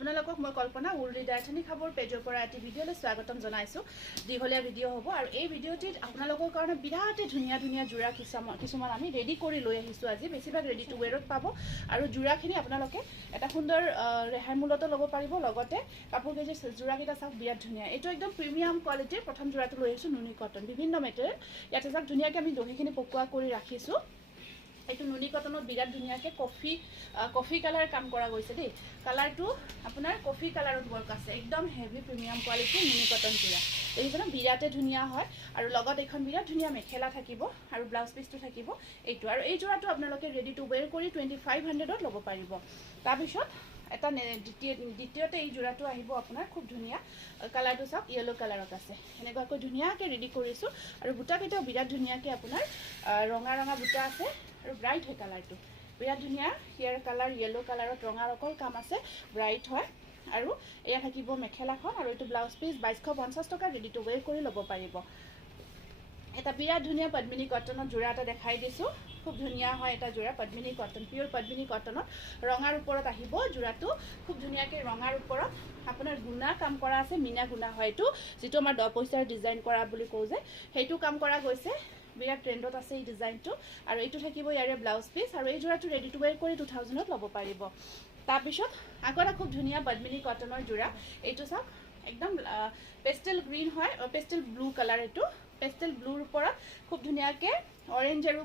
আপোনালোকক মই কল্পনা উল ৰিডাৰথনি খাবৰ পেজৰ পৰা এটি ভিডিঅ'লৈ স্বাগতম জনাইছোঁ। দীঘলীয়া ভিডিঅ' হ'ব আৰু এই ভিডিঅ'টিত আপোনালোকৰ কাৰণে বিৰাটেই ধুনীয়া ধুনীয়া যোৰা কিছুমান আমি ৰেডি কৰি লৈ আহিছোঁ আজি। বেছিভাগ ৰেডি টু ৱেৰত পাব আৰু যোৰাখিনি আপোনালোকে এটা সুন্দৰ ৰেহাই মূল্যতো ল'ব পাৰিব। লগতে কাপোৰ কেইযোৰ যোৰাকেইটা চাওক বিৰাট ধুনীয়া। এইটো একদম প্ৰিমিয়াম কোৱালিটিৰ প্ৰথম যোৰাটো লৈ আহিছোঁ নুনি কটন, বিভিন্ন মেটেৰিয়েল। ইয়াতে চাওক ধুনীয়াকৈ আমি দহিখিনি পকোৱা কৰি ৰাখিছোঁ। এইটো নুনি কটনত বিৰাট ধুনীয়াকৈ কফি কালাৰ কাম কৰা গৈছে দেই। কালাৰটো আপোনাৰ কফি কালাৰত ৱৰ্ক আছে, একদম হেভি প্ৰিমিয়াম কোৱালিটিৰ নুনি কটন যোৰা। দেখিছেনে বিৰাটে ধুনীয়া হয় আৰু লগত এইখন বিৰাট ধুনীয়া মেখেলা থাকিব আৰু ব্লাউজ পিচটো থাকিব এইটো। আৰু এই যোৰাটো আপোনালোকে ৰেডি টু ৱেৰ কৰি 2500ত ল'ব পাৰিব। তাৰপিছত এটা দ্বিতীয়তে এই যোৰাটো আহিব আপোনাৰ খুব ধুনীয়া কালাৰটো চাওক য়েলো কালাৰত আছে। এনেকুৱাকৈ ধুনীয়াকৈ ৰেডি কৰিছোঁ আৰু বুটাকেইটাও বিৰাট ধুনীয়াকৈ আপোনাৰ ৰঙা ৰঙা বুটা আছে আৰু ব্ৰাইট হয় কালাৰটো বিৰাট ধুনীয়া। হেয়াৰ কালাৰ য়েলো কালাৰত ৰঙা ৰকল কাম আছে, ব্ৰাইট হয়। আৰু এয়া থাকিব মেখেলাখন আৰু এইটো ব্লাউজ পিচ 2250 টকা ৰেডি টু ৱেৰ কৰি ল'ব পাৰিব। এটা বিৰাট ধুনীয়া পদ্মিনী কটনত যোৰা এটা দেখাই দিছোঁ, খুব ধুনীয়া হয় এটা যোৰা পদ্মিনী কটন, পিয়'ৰ পদ্মিনী কটনত ৰঙাৰ ওপৰত আহিব যোৰাটো। খুব ধুনীয়াকৈ ৰঙাৰ ওপৰত আপোনাৰ গুণা কাম কৰা আছে, মীনা গুণা হয় এইটো, যিটো আমাৰ 10 পইচাৰ ডিজাইন কৰা বুলি কওঁ যে সেইটো কাম কৰা গৈছে। বিৰাট ট্ৰেণ্ডত আছে এই ডিজাইনটো। আৰু এইটো থাকিব ইয়াৰে ব্লাউজ পিচ আৰু এই যোৰাটো ৰেডি টু ৱেৰ কৰি 2000ত ল'ব পাৰিব। তাৰপিছত আকৌ এটা খুব ধুনীয়া পদ্মিনী কটনৰ যোৰা, এইটো চাওক একদম পেষ্টেল গ্ৰীণ হয়, পেষ্টেল ব্লু কালাৰ। এইটো পেষ্টেল ব্লুৰ ওপৰত খুব ধুনীয়াকৈ অৰেঞ্জ আৰু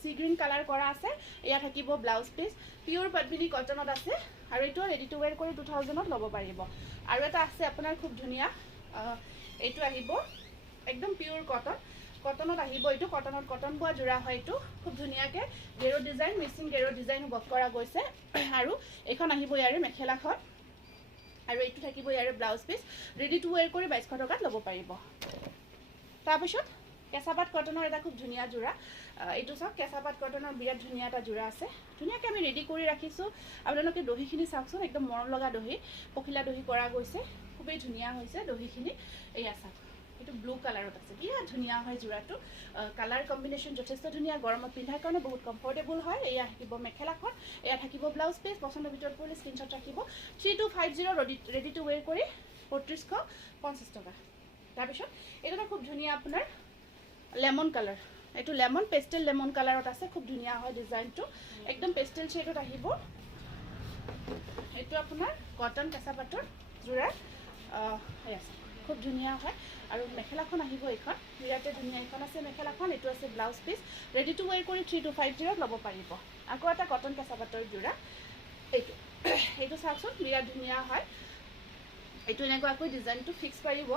চি গ্ৰীণ কালাৰ কৰা আছে। এয়া থাকিব ব্লাউজ পিচ, পিয়'ৰ পদ্মিনী কটনত আছে আৰু এইটো ৰেডি টু ৱেৰ কৰি 2000ত ল'ব পাৰিব। আৰু এটা আছে আপোনাৰ খুব ধুনীয়া, এইটো আহিব একদম পিয়'ৰ কটনত আহিব। এইটো কটন বোৱা যোৰা হয়। এইটো খুব ধুনীয়াকৈ Gero design, Mising Gero design work কৰা গৈছে। আৰু এইখন আহিব ইয়াৰে মেখেলাখন আৰু এইটো থাকিব ইয়াৰে blouse piece. Ready to wear কৰি 2200 টকাত ল'ব পাৰিব। তাৰপিছত কেঁচাপাত কটনৰ এটা খুব ধুনীয়া যোৰা, এইটো চাওক কেঁচাপাত কটনৰ বিৰাট ধুনীয়া এটা যোৰা আছে। ধুনীয়াকৈ আমি ৰেডি কৰি ৰাখিছোঁ। আপোনালোকে দহিখিনি চাওকচোন, একদম মৰম লগা দহি, পখিলা দহি কৰা গৈছে, খুবেই ধুনীয়া হৈছে দহিখিনি। এয়া চাওক এইটো ব্লু কালাৰত আছে, বিৰাট ধুনীয়া হয় যোৰাটো। কালাৰ কম্বিনেশ্যন যথেষ্ট ধুনীয়া, গৰমত পিন্ধাৰ কাৰণে বহুত কমফৰ্টেবল হয়। এয়া থাকিব মেখেলাখন, এয়া থাকিব ব্লাউজ পিচ। পচন্দৰ ভিতৰত পৰিলে স্ক্ৰীনশ্বট ৰাখিব। 3250 ৰেডি টু ৱেৰ কৰি 3350 টকা। তাৰপিছত এইটো এটা খুব ধুনীয়া আপোনাৰ লেমন কালাৰ, এইটো পেষ্টেল লেমন কালাৰত আছে, খুব ধুনীয়া হয় ডিজাইনটো, একদম পেষ্টেল শ্বেডত আহিব। এইটো আপোনাৰ কটন কেঁচাপাতৰ যোৰা, খুব ধুনীয়া হয়। আৰু মেখেলাখন আহিব এইখন বিৰাটে ধুনীয়া, এইখন আছে মেখেলাখন, এইটো আছে blouse piece. Ready to wear কৰি 3250ত ল'ব পাৰিব। আকৌ এটা কটন কেঁচাপাতৰ যোৰা, এইটো চাওকচোন বিৰাট ধুনীয়া হয়। এইটো এনেকুৱাকৈ ডিজাইনটো ফিক্স পাৰিব,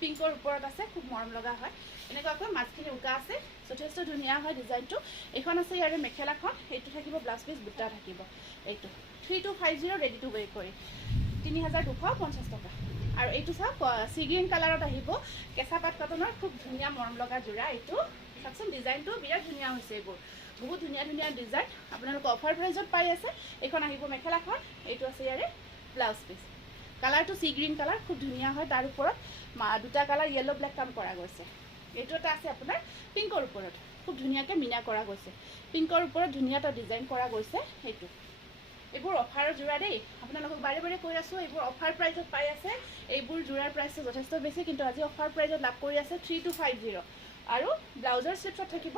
পিংকৰ ওপৰত আছে, খুব মৰম লগা হয়। এনেকুৱাকৈ মাজখিনি উকা আছে, যথেষ্ট ধুনীয়া হয় ডিজাইনটো। এইখন আছে ইয়াৰে মেখেলাখন, এইটো থাকিব ব্লাউজ পিচ, বুটা থাকিব। এইটো 3250 ৰেডি টু ৱেৰ কৰি 3250 টকা। আৰু এইটো চাওক চি গ্ৰীণ কালাৰত আহিব, কেঁচাপাত কটনৰ খুব ধুনীয়া মৰম লগা যোৰা। এইটো চাওকচোন ডিজাইনটো বিৰাট ধুনীয়া হৈছে, এইবোৰ বহুত ধুনীয়া ধুনীয়া ডিজাইন আপোনালোকে অফাৰ প্ৰাইজত পাই আছে। এইখন আহিব মেখেলাখন, এইটো আছে ইয়াৰে ব্লাউজ পিচ। কালাৰটো চি গ্ৰীণ কালাৰ, খুব ধুনীয়া হয়। তাৰ ওপৰত দুটা কালাৰ য়েলো ব্লেক কাম কৰা গৈছে। এইটো এটা আছে আপোনাৰ পিংকৰ ওপৰত, খুব ধুনীয়াকৈ মীনা কৰা গৈছে, পিংকৰ ওপৰত ধুনীয়া এটা ডিজাইন কৰা গৈছে। এইবোৰ অফাৰৰ যোৰা দেই, আপোনালোকক বাৰে বাৰে কৈ আছোঁ, এইবোৰ অফাৰ প্ৰাইজত পাই আছে। এইবোৰ যোৰাৰ প্ৰাইচটো যথেষ্ট বেছি, কিন্তু আজি অফাৰ প্ৰাইজত লাভ কৰি আছে 3250। আৰু ব্লাউজৰ শ্লিপছত থাকিব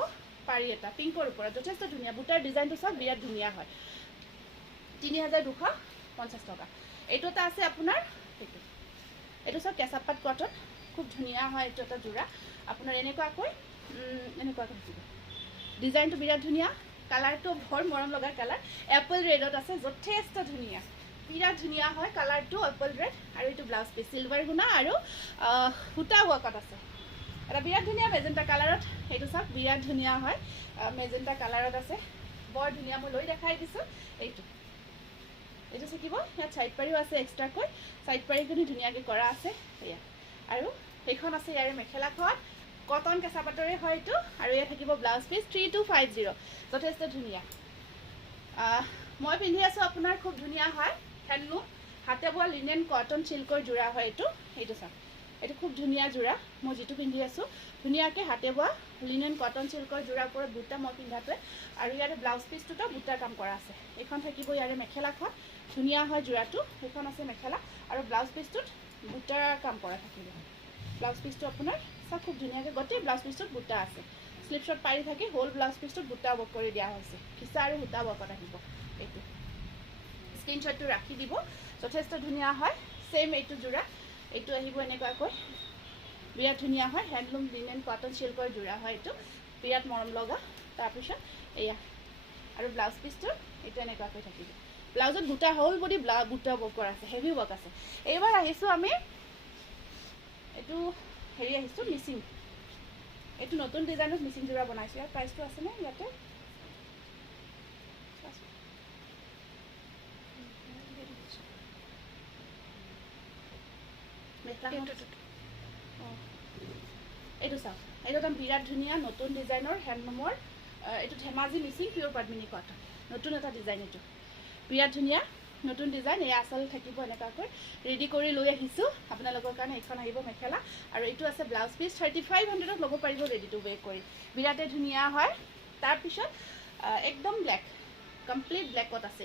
পাৰি এটা পিংকৰ ওপৰত, যথেষ্ট ধুনীয়া। বুটাৰ ডিজাইনটো চাওক বিৰাট ধুনীয়া হয়, 3250 টকা। এইটো এটা আছে আপোনাৰ, এইটো চাওক কেঁচাপাত কটন, খুব ধুনীয়া হয়। এইটো এটা যোৰা আপোনাৰ এনেকুৱাকৈ থাকিব, ডিজাইনটো বিৰাট ধুনীয়া, কালাৰটো বৰ মৰম লগা কালাৰ, এপল ৰেডত আছে, যথেষ্ট ধুনীয়া, বিৰাট ধুনীয়া হয় কালাৰটো, এপল ৰেড। আৰু এইটো ব্লাউজ পিচ চিলভাৰ গুণা আৰু সূতা ৱৰ্কত আছে, এটা বিৰাট ধুনীয়া মেজেণ্টা কালাৰত। এইটো চাওক বিৰাট ধুনীয়া হয়, মেজেণ্টা কালাৰত আছে, বৰ ধুনীয়া। মই লৈ দেখাই দিছোঁ। এইটো শিকিব, ইয়াত চাইড পাৰিও আছে, এক্সট্ৰাকৈ চাইড পাৰিখিনি ধুনীয়াকৈ কৰা আছে। এয়া আৰু সেইখন আছে ইয়াৰে মেখেলাখন, কটন কেঁচাপাতৰে হয় এইটো। আৰু ইয়াত থাকিব ব্লাউজ পিচ 3250, যথেষ্ট ধুনীয়া। মই পিন্ধি আছোঁ আপোনাৰ, খুব ধুনীয়া হয়, হেণ্ডলুম হাতে বোৱা লিনেন কটন চিল্কৰ যোৰা হয় এইটো চাওক, এইটো খুব ধুনীয়া যোৰা। মই যিটো পিন্ধি আছোঁ ধুনীয়াকৈ হাতে বোৱা লিনেন কটন চিল্কৰ যোৰাৰ ওপৰত বুটা মই পিন্ধাটোৱে। আৰু ইয়াৰে ব্লাউজ পিচটোতো বুটা কাম কৰা আছে। এইখন থাকিব ইয়াৰে মেখেলাখন, ধুনীয়া হয় যোৰাটো সেইখন আছে মেখেলা আৰু ব্লাউজ পিচটোত বুটাৰ কাম কৰা থাকিব ব্লাউজ পিচটো আপোনাৰ চাওক খুব ধুনীয়াকৈ গোটেই ব্লাউজ পিচটোত বুটা আছে স্লিপছত পাৰি থাকি হোল ব্লাউজ পিচটোত বুটা ৱৰ্ক কৰি দিয়া হৈছে খিচা আৰু সূতা ৱৰ্কত আহিব এইটো স্ক্ৰীনশ্বটটো ৰাখি দিব যথেষ্ট ধুনীয়া হয় সেম এইটো যোৰা এইটো আহিব এনেকুৱাকৈ বিৰাট ধুনীয়া হয় হেণ্ডলুম লিনেন কটন চিল্কৰ যোৰা হয় এইটো বিৰাট মৰম লগা তাৰপিছত এয়া আৰু ব্লাউজ পিচটো এইটো এনেকুৱাকৈ থাকিব ব্লাউজত বুটা হোল বডি বুটা ৱৰ্ক কৰা আছে হেভি ৱৰ্ক আছে এইবাৰ আহিছোঁ আমি এইটো হেৰি আহিছোঁ মিচিং এইটো নতুন ডিজাইনত মিচিং যোৰা বনাইছোঁ ইয়াৰ প্ৰাইচটো আছেনে ইয়াতে এইটো চাওক এইটো একদম বিৰাট ধুনীয়া নতুন ডিজাইনৰ হেণ্ডলুমৰ এইটো ধেমাজি মিচিং পিয়'ৰ পদ্মিনী কটন নতুন এটা ডিজাইন এইটো বিৰাট ধুনীয়া নতুন ডিজাইন এই আচল থাকিব এনেকুৱাকৈ ৰেডি কৰি লৈ আহিছোঁ আপোনালোকৰ কাৰণে এইখন আহিব মেখেলা আৰু এইটো আছে ব্লাউজ পিচ 3500ত ল'ব পাৰিব ৰেডি টু ৱেৰ কৰি বিৰাটেই ধুনীয়া হয় তাৰপিছত একদম ব্লেক কমপ্লিট ব্লেকত আছে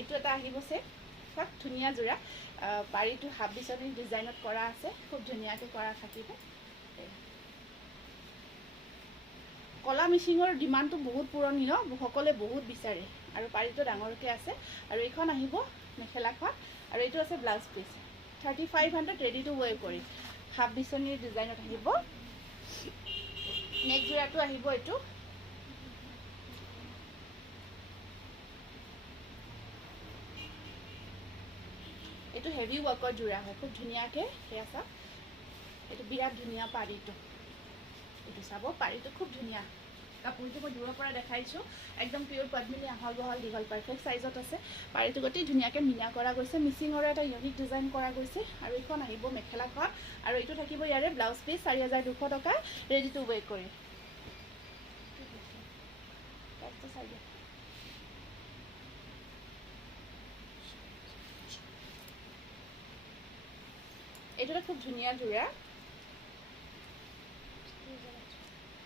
এইটো এটা আহিব চাওক ধুনীয়া যোৰা পাৰীটো হাফ বিচনী ডিজাইনত কৰা আছে খুব ধুনীয়াকৈ কৰা থাকিব কলা মিচিঙৰ ডিমাণ্ডটো বহুত পুৰণি ন সকলোৱে বহুত বিচাৰে আৰু পাৰীটো ডাঙৰকৈ আছে আৰু এইখন আহিব মেখেলাখন আৰু এইটো আছে blouse piece 3500 ready to wear কৰি হাফ বিচনীৰ ডিজাইনত আহিব নেক্সট যোৰাটো আহিব এইটো এইটো হেভি ৱৰ্কৰ যোৰা হয় খুব ধুনীয়াকৈ সেয়া চাওক এইটো বিৰাট ধুনীয়া পাৰীটো এইটো চাব পাৰীটো খুব ধুনীয়া কাপোৰটো মই দূৰৰ পৰা দেখাইছোঁ একদম পিয়'ৰ পদ্মিনী আহল বহল দীঘল পাৰফেক্ট চাইজত আছে পাৰীটো গোটেই ধুনীয়াকৈ মিনা কৰা গৈছে মিচিঙৰ এটা ইউনিক ডিজাইন কৰা গৈছে আৰু এইখন আহিব মেখেলাখন আৰু এইটো থাকিব ইয়াৰে ব্লাউজ পিচ 4200 টকা ৰেডি টু ৱেৰ কৰি এইটো এটা খুব ধুনীয়া যোৰা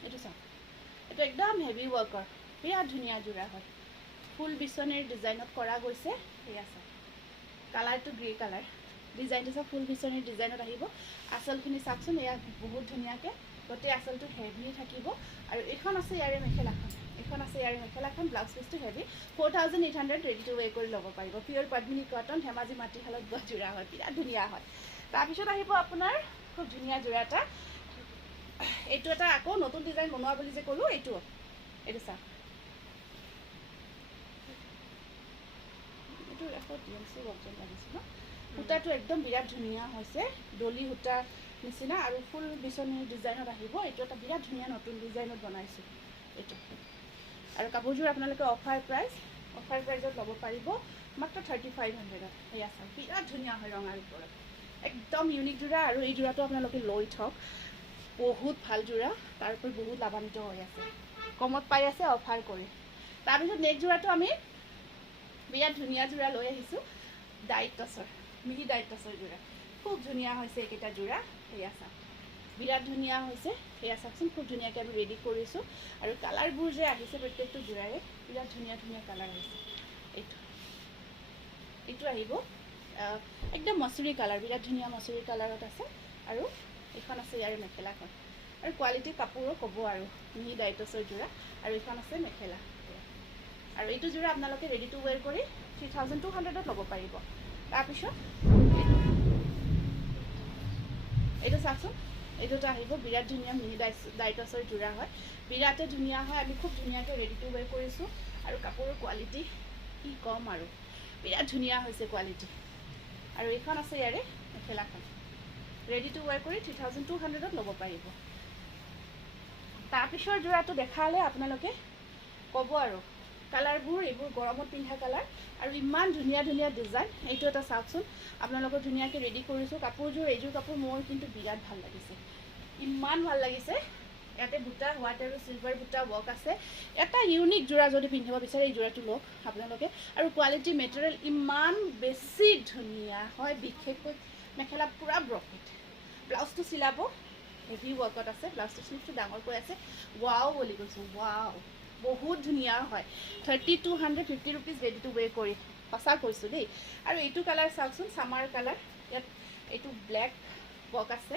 এইটো চাওক এইটো একদম হেভি ৱৰ্কৰ বিৰাট ধুনীয়া যোৰা হয় ফুল বিচনীৰ ডিজাইনত কৰা গৈছে সেয়া চাওক কালাৰটো গ্ৰে কালাৰ ডিজাইনটো চাওক ফুল বিচনীৰ ডিজাইনত আহিব আচলখিনি চাওকচোন এয়া বহুত ধুনীয়াকৈ গোটেই আচলটো হেভি থাকিব আৰু এইখন আছে ইয়াৰে মেখেলাখন ব্লাউজ পিচটো হেভি 4800 ৰেডি টু ৱেৰ কৰি ল'ব পাৰিব পিয়'ৰ পদ্মিনী কটন ধেমাজি মাটিশালত বোৱা যোৰা হয় বিৰাট ধুনীয়া হয় তাৰপিছত আহিব আপোনাৰ খুব ধুনীয়া যোৰা এটা এইটো এটা আকৌ নতুন ডিজাইন বনোৱা বুলি যে ক'লোঁ এইটো চাওক এইটো আকৌ ডিএমচি ৱৰ্কজন লাগিছে ন সূতাটো একদম বিৰাট ধুনীয়া হৈছে ডলি সূতা নিচিনা আৰু ফুল বিচনীৰ ডিজাইনত আহিব এইটো এটা বিৰাট ধুনীয়া নতুন ডিজাইনত বনাইছোঁ এইটো আৰু কাপোৰযোৰ আপোনালোকে অফাৰ প্ৰাইজত ল'ব পাৰিব মাত্ৰ 3500ত সেয়া চাওক বিৰাট ধুনীয়া হয় ৰঙাৰ ওপৰত একদম ইউনিক যোৰা আৰু এই যোৰাটো আপোনালোকে লৈ থওক বহুত ভাল যোৰা তাৰ উপৰি বহুত লাভান্বিত হৈ আছে কমত পাই আছে অফাৰ কৰি তাৰপিছত নেক্সট যোৰাটো আমি বিৰাট ধুনীয়া যোৰা লৈ আহিছোঁ ডাইট টচৰ মিহি ডাইট টচৰ যোৰা খুব ধুনীয়া হৈছে এইকেইটা যোৰা সেয়া চাওক বিৰাট ধুনীয়া হৈছে সেয়া চাওকচোন খুব ধুনীয়াকৈ আমি ৰেডি কৰিছোঁ আৰু কালাৰবোৰ যে আহিছে প্ৰত্যেকটো যোৰাৰে বিৰাট ধুনীয়া ধুনীয়া কালাৰ আহিছে এইটো আহিব একদম মচুৰী কালাৰ বিৰাট ধুনীয়া মচুৰী কালাৰত আছে আৰু এইখন আছে ইয়াৰে মেখেলাখন আৰু কোৱালিটি কাপোৰো ক'ব আৰু মিহি ডাইট টচৰ যোৰা আৰু এইখন আছে মেখেলা আৰু এইটো যোৰা আপোনালোকে ৰেডি টু ৱেৰ কৰি 3200ত ল'ব পাৰিব তাৰপিছত এইটো চাওকচোন এইটোতো আহিব বিৰাট ধুনীয়া মিহি ডাইট টচৰ যোৰা হয় বিৰাটেই ধুনীয়া হয় আমি খুব ধুনীয়াকৈ ৰেডি টু ৱেৰ কৰিছোঁ আৰু কাপোৰৰ কোৱালিটি কি ক'ম আৰু বিৰাট ধুনীয়া হৈছে কোৱালিটি আৰু এইখন আছে ইয়াৰে মেখেলাখন ৰেডি টু ৱেৰ কৰি 3200ত ল'ব পাৰিব তাৰপিছৰ যোৰাটো দেখালে আপোনালোকে ক'ব আৰু কালাৰবোৰ এইবোৰ গৰমত পিন্ধা কালাৰ আৰু ইমান ধুনীয়া ধুনীয়া ডিজাইন এইটো এটা চাওকচোন আপোনালোকৰ ধুনীয়াকৈ ৰেডি কৰিছোঁ কাপোৰযোৰ এইযোৰ কাপোৰ মোৰ কিন্তু বিৰাট ভাল লাগিছে ইমান ভাল লাগিছে ইয়াতে বুটা হোৱাইট আৰু চিলভাৰ বুটা ৱৰ্ক আছে এটা ইউনিক যোৰা যদি পিন্ধিব বিচাৰে এই যোৰাটো লওক আপোনালোকে আৰু কোৱালিটি মেটেৰিয়েল ইমান বেছি ধুনীয়া হয় বিশেষকৈ মেখেলা পূৰা ব্ৰকেট ব্লাউজটো চিলাব হেভি ৱৰ্কত আছে ব্লাউজটো স্লিভটো ডাঙৰকৈ আছে ৱাও বুলি কৈছোঁ ৱাও বহুত ধুনীয়া হয় 3250 ৰুপিজ ৰেডি টু ৱেৰ কৰি সঁচা কৈছোঁ দেই। আৰু এইটো কালাৰ চাওকচোন, চামাৰ কালাৰ, ইয়াত এইটো ব্লেক ৱৰ্ক আছে,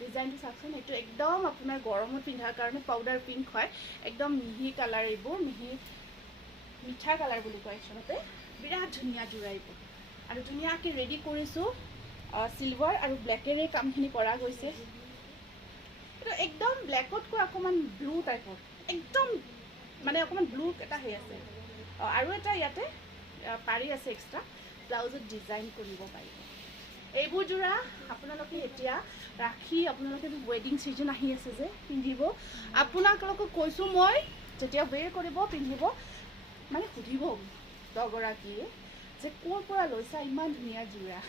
ডিজাইনটো চাওকচোন। এইটো একদম আপোনাৰ গৰমত পিন্ধাৰ কাৰণে পাউডাৰ পিংক হয়, একদম মিহি কালাৰ, এইবোৰ মিঠা কালাৰ বুলি কয় আচলতে। বিৰাট ধুনীয়া যোৰা এইবোৰ, আৰু ধুনীয়াকৈ ৰেডি কৰিছোঁ। চিলভাৰ আৰু ব্লেকেৰে কামখিনি কৰা গৈছে। এইটো একদম ব্লেকতকৈ অকণমান ব্লু টাইপৰ, একদম মানে অকণমান ব্লু এটা হৈ আছে। আৰু এটা ইয়াতে পাৰি আছে এক্সট্ৰা, ব্লাউজত ডিজাইন কৰিব পাৰিব। এইবোৰ যোৰা আপোনালোকে এতিয়া ৰাখি, আপোনালোকে ৱেডিং ছিজন আহি আছে যে পিন্ধিব, আপোনালোকক কৈছোঁ মই, যেতিয়া ৱেৰ কৰিব পিন্ধিব মানে সুধিব দহগৰাকীয়ে যে ক'ৰ পৰা লৈছা ইমান ধুনীয়া যোৰা,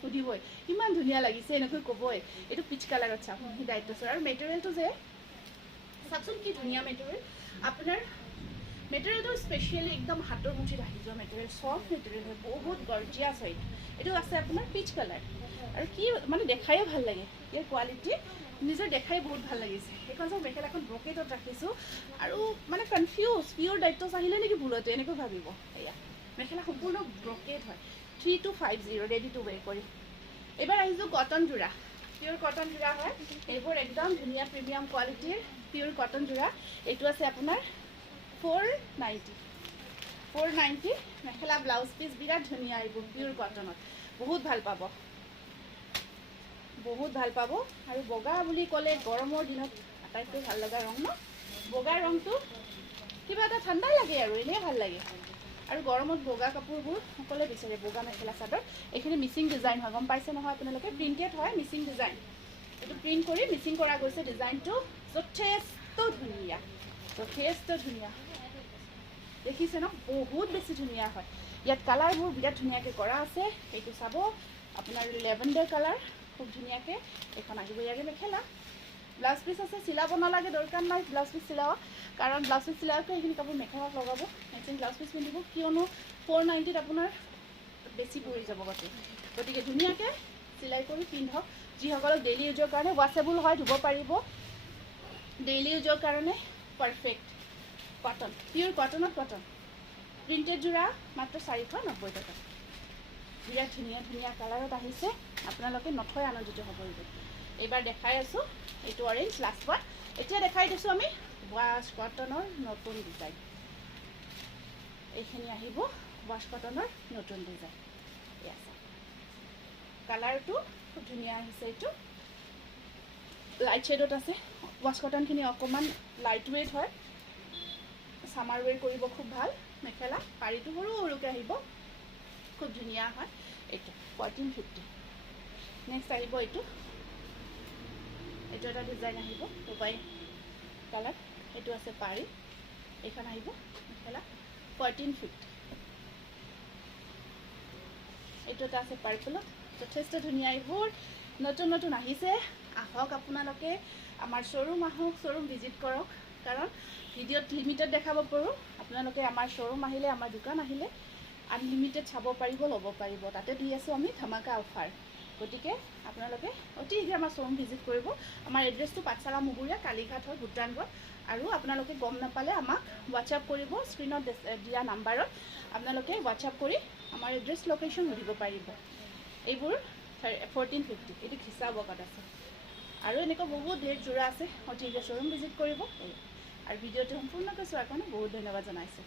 সুধিবই ইমান ধুনীয়া লাগিছে এনেকৈ ক'বই। এইটো পিচ কালাৰত চাওক, সি দায়িত্ব। আৰু মেটেৰিয়েলটো যে চাওকচোন কি ধুনীয়া মেটেৰিয়েল, আপোনাৰ মেটেৰিয়েলটো স্পেচিয়েলি একদম হাতৰ মুঠিত আহি যোৱা মেটেৰিয়েল, চফ্ট মেটেৰিয়েল হয়, বহুত গৰ্জিয়াছ হয়। এইটো আছে আপোনাৰ পিচ কালাৰ, আৰু কি মানে দেখায়ো ভাল লাগে, ইয়াৰ কোৱালিটি নিজৰ দেখাই বহুত ভাল লাগিছে। এইখন যে মেখেলাখন ব্ৰকেটত ৰাখিছোঁ, আৰু মানে কনফিউজ, পিয়ৰ দায়িত্ব আহিলে নেকি ভুলতে এনেকৈ ভাবিব। এয়া মেখেলা সম্পূৰ্ণ ব্ৰকেট হয়, 3250 ৰেডি টু ৱেৰ কৰি। এইবাৰ আহিছোঁ কটন যোৰা, পিয়ৰ কটন যোৰা হয় এইবোৰ, একদম ধুনীয়া প্ৰিমিয়াম কোৱালিটিৰ পিয়ৰ কটন যোৰা। এইটো আছে আপোনাৰ 490 মেখেলা, ব্লাউজ পিচ বিৰাট ধুনীয়া, এইবোৰ পিয়ৰ কটনত, বহুত ভাল পাব, বহুত ভাল পাব। আৰু বগা বুলি ক'লে গৰমৰ দিনত আটাইতকৈ ভাল লগা ৰং ন, বগা ৰংটো কিবা এটা ঠাণ্ডাই লাগে আৰু এনেই ভাল লাগে। আৰু গৰমত বগা কাপোৰবোৰ সকলোৱে বিচাৰে, বগা মেখেলা চাদৰ। এইখিনি মিচিং ডিজাইন হয়, গম পাইছে নহয় আপোনালোকে, প্ৰিণ্টেড হয়, মিচিং ডিজাইন। এইটো প্ৰিণ্ট কৰি মিচিং কৰা গৈছে, ডিজাইনটো যথেষ্ট ধুনীয়া, যথেষ্ট ধুনীয়া, দেখিছে ন, বহুত বেছি ধুনীয়া হয়। ইয়াত কালাৰবোৰ বিৰাট ধুনীয়াকৈ কৰা আছে। এইটো চাব আপোনাৰ লেভেণ্ডাৰ কালাৰ, খুব ধুনীয়াকৈ। এইখন আহিব ইয়াৰে মেখেলা, ব্লাউজ পিচ আছে, চিলাব নালাগে, দৰকাৰ নাই ব্লাউজ পিচ চিলাব, কাৰণ ব্লাউজ পিচ চিলাওঁতে এইখিনি কাপোৰ মেখেলাত লগাব, মেচিং ব্লাউজ পিচ পিন্ধিব, কিয়নো 490ত আপোনাৰ বেছি পৰি যাব গতিকে ধুনীয়াকৈ চিলাই কৰি পিন্ধক। যিসকলক ডেইলি ইউজৰ কাৰণে ৱাশ্বেবল হয়, ধুব পাৰিব, ডেইলি ইউজৰ কাৰণে পাৰফেক্ট। কটন, পিয়ৰ কটনত কটন, প্ৰিণ্টেড যোৰা মাত্ৰ 490 টকা। বিৰাট ধুনীয়া ধুনীয়া কালাৰত আহিছে, আপোনালোকে নথৈ আনন্দিত হ'ব। এইবাৰ দেখাই আছোঁ, এইটো অৰেঞ্জ লাষ্ট ওৱান। এতিয়া দেখাই দিছোঁ আমি ৱাছ কটনৰ নতুন ডিজাইন। এইখিনি আহিব ৱাছ কটনৰ নতুন ডিজাইন। আছে কালাৰটো খুব ধুনীয়া আহিছে, এইটো লাইট শ্বেডত আছে। ৱাছ কটনখিনি অকণমান লাইট ৱেইট হয়, ছামাৰ ৱেৰ কৰিব খুব ভাল মেখেলা। পাৰিটো সৰু সৰুকৈ আহিব, খুব ধুনীয়া হয়। এইটো 1450। নেক্সট আহিব এইটো এটা ডিজাইন আহিব, উপায় কালাৰ, এইটো আছে পাৰি। এইখন আহিব মেখেলা 1450। এইটো এটা আছে পাৰ্পলত, যথেষ্ট ধুনীয়া। এইবোৰ নতুন নতুন আহিছে, আহক আপোনালোকে আমাৰ শ্ব'ৰুম, আহক শ্ব'ৰুম ভিজিট কৰক, কাৰণ ভিডিঅ'ত লিমিটেড দেখাব পাৰোঁ। আপোনালোকে আমাৰ শ্ব'ৰুম আহিলে, আমাৰ দোকান আহিলে আনলিমিটেড চাব পাৰিব, ল'ব পাৰিব। তাতে দি আছোঁ আমি ধামাকা অফাৰ। গতিকে আপোনালোকে অতি শীঘ্ৰে আমাৰ শ্ব'ৰুম ভিজিট কৰিব। আমাৰ এড্ৰেছটো পাঠশালা মুগুৰীয়া, কালীঘাট হয়, ভূটানগড়। আৰু আপোনালোকে গম নাপালে আমাক হোৱাটছআপ কৰিব, স্ক্ৰীণত দিয়া নাম্বাৰত আপোনালোকে হোৱাটছআপ কৰি আমাৰ এড্ৰেছ লোকেশ্যন সুধিব পাৰিব। এইবোৰ 1450, এইটো খিচা বগাত আছে। আৰু এনেকুৱা বহুত ধেৰ যোৰা আছে, অতি শীঘ্ৰে শ্ব'ৰুম ভিজিট কৰিব। আৰু ভিডিঅ'টো সম্পূৰ্ণকৈ চোৱাৰ কাৰণে বহুত ধন্যবাদ জনাইছোঁ।